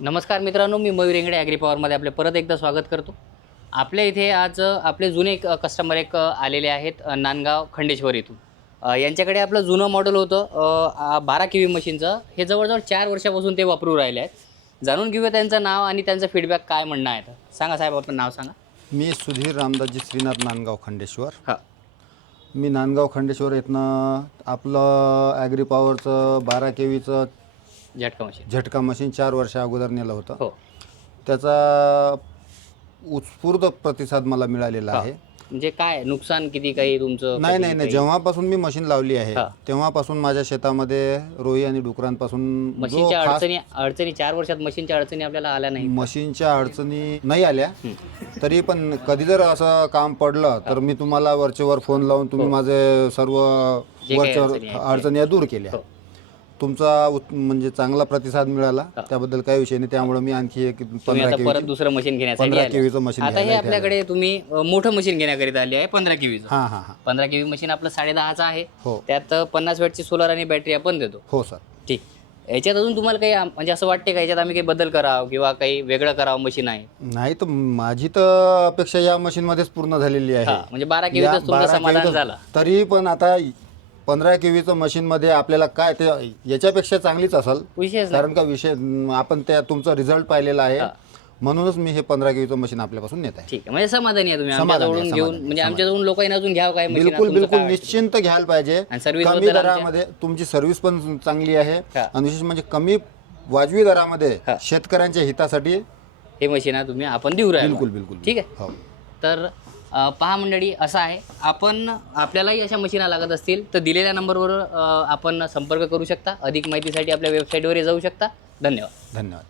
नमस्कार मित्रांनो मी मयूर इंगडे ॲग्री पॉवरमध्ये आपले परत एकदा स्वागत करतो. आपल्या इथे आज आपले जुने कस्टमर एक आलेले आहेत नांदगाव खंडेश्वर इथून. अ, यांच्याकडे आपलं जुनं मॉडेल होतं बारा के व्ही मशीनचं. हे जवळजवळ चार वर्षापासून ते वापरू राहिले आहेत. जाणून घेऊया त्यांचं नाव आणि त्यांचं फीडबॅक काय म्हणणं आहे तर. सांगा साहेब आपलं नाव सांगा. मी सुधीर रामदासजी श्रीनाथ नांदगाव खंडेश्वर. हां. मी नांदगाव खंडेश्वर इथनं आपलं ॲग्री पॉवरचं बारा के व्हीचं झटका मशीन. झटका मशीन चार वर्षा अगोदर नेलं होतं. हो. त्याचा उत्स्फूर्त प्रतिसाद मला मिळालेला आहे. म्हणजे काय नुकसान किती काही तुमचं नाही नाही नाही? जेव्हापासून मी मशीन लावली आहे हा. तेव्हापासून माझ्या शेतामध्ये रोई आणि डुकरांपासून जो मशीनच्या खास अडचणी अडचणी चार वर्षात मशीनच्या अडचणी आपल्याला आल्या नाही मशीनच्या अडचणी नाही आल्या. तरी पण कधी जर असं काम पडलं तर मी तुम्हाला वरचेवर फोन लावून तुम्ही माझे सर्व हो. जे काही वरचेवर अडचणी आहेत ते. अडचणी या दूर केल्या. हो. तुमचा उत- म्हणजे चांगला प्रतिसाद मिळाला. त्याबद्दल काही विषय नाही. त्यामुळे मी आणखी एक तुम्ही पंधरा आता परत दुसरं मशीन घेण्यासाठी आले. मशीन आता हे आपल्याकडे तुम्ही अ, मोठं मशीन घेण्याकरिता आली आहे पंधरा केवीचं. हां हां हां. पंधरा केवी मशीन आपलं साडे दहाचं आहे. हो. त्यात पन्नास वॅटची सोलर आणि बॅटरी आपण देतो. हो सर ठीक. याच्यात अजून तुम्हाला काही आम- म्हणजे असं वाटते का? याच्यात आम्ही काही बदल करावं किंवा काही वेगळं करावं मशीन आहे? नाही तर माझी तर अपेक्षा या मशीनमध्येच पूर्ण झालेली आहे. हा, म्हणजे बारा केवीतच तुमचं समाधान झालं. तरी पण आता पंधरा केवीचं मशीनमध्ये आपल्याला काय ते याच्यापेक्षा चांगलीच असेल विशेष. कारण का विषय आपण त्या तुमचा रिझल्ट पाहिलेला आहे. म्हणूनच मी हे पंधरा केवीचं मशीन आपल्यापासून नेत आहे ठीक आहे म्हणजे समाधानी आहे तुम्ही समाधानी आहे, आमच्याजवळून घेऊन समाधानी, म्हणजे आमच्याजवळून लोकांनी अजून घ्यावं काय machine? बिलकुल तुमचं बिलकुल काय? निश्चिंत घ्यायला पाहिजे आणि service कमी बद्दल आमच्या- दरामध्ये तुमची सर्व्हिस पण चांगली आहे हा. आणि विशेष म्हणजे कमी वाजवी दरामध्ये हा. शेतकऱ्यांच्या हितासाठी हे मशीन आहे तुम्ही आपण देऊ राहिलो बिलकुल बिलकुल ठीक आहे हो तर पहा मंडळी असं आहे. आपण आपल्यालाही अशा मशीना लागत असतील तर दिलेल्या नंबरवर आपण संपर्क करू शकता. अधिक माहितीसाठी आपल्या वेबसाईटवर जाऊ शकता. धन्यवाद. धन्यवाद.